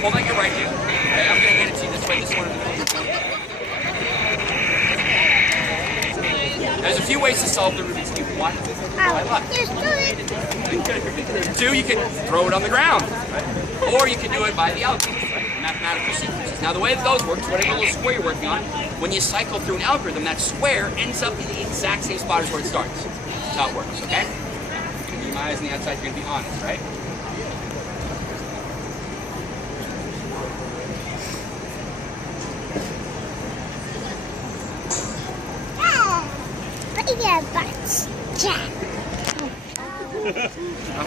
hold out your right hand. Okay, I'm going to hand it to you this way. This one. There's a few ways to solve the Rubik's Cube. One, by luck. 2, you can throw it on the ground. Right? Or you can do it by the algorithm, right? Mathematical sequences. Now the way that those work, whatever little square you're working on, when you cycle through an algorithm, that square ends up in the exact same spot as where it starts. That's how it works, okay? Keep my eyes on the outside, you're going to be honest, right?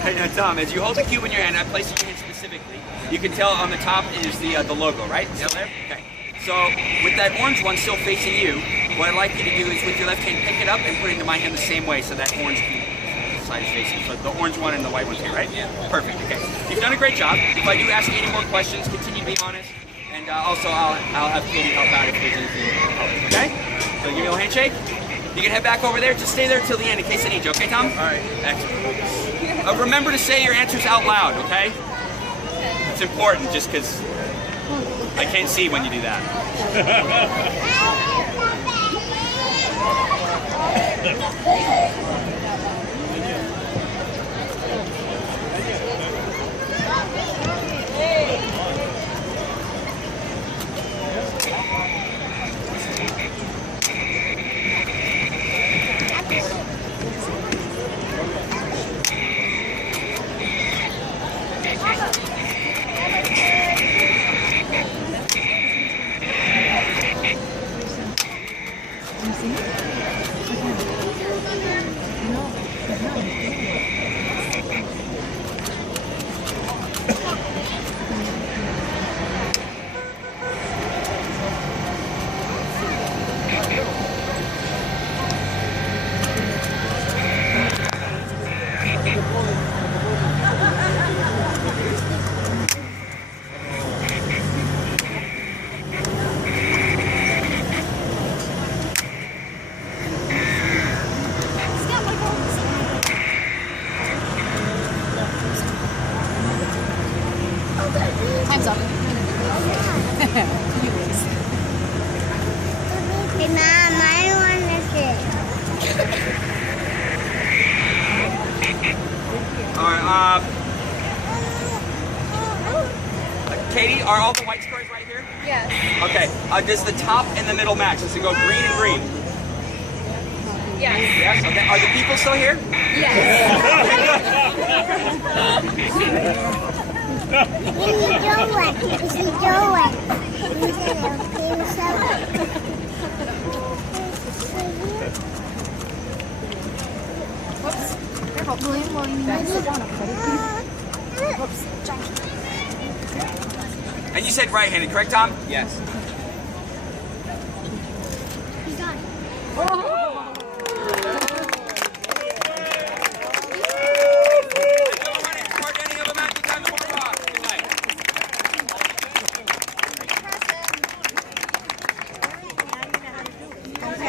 Okay, now Tom, as you hold the cube in your hand, I place it in your hand specifically. You can tell on the top is the logo, right? Still there? Okay. So with that orange one still facing you, what I'd like you to do is with your left hand pick it up and put it into my hand the same way, so that orange side is facing. So the orange one and the white one's here, right? Yeah. Perfect. Okay. You've done a great job. If I do ask you any more questions, continue to be honest, and also I'll have Katie help out if there's anything. Okay? So give me a little handshake. You can head back over there. Just stay there until the end in case I need you. Okay, Tom? All right. Excellent. Remember to say your answers out loud, okay? It's important just because I can't see when you do that. Time's up. Hey, Mom, I want to sit. All right. Katie, are all the white squares right here? Yes. Okay. Does the top and the middle match? Does it go green and green? Yes. Yes. Okay. Are the people still here? Yes. Whoops. Careful. William, guys, sit down up, buddy. Whoops. And you said right-handed, correct, Tom? Yes. He's gone. Oh.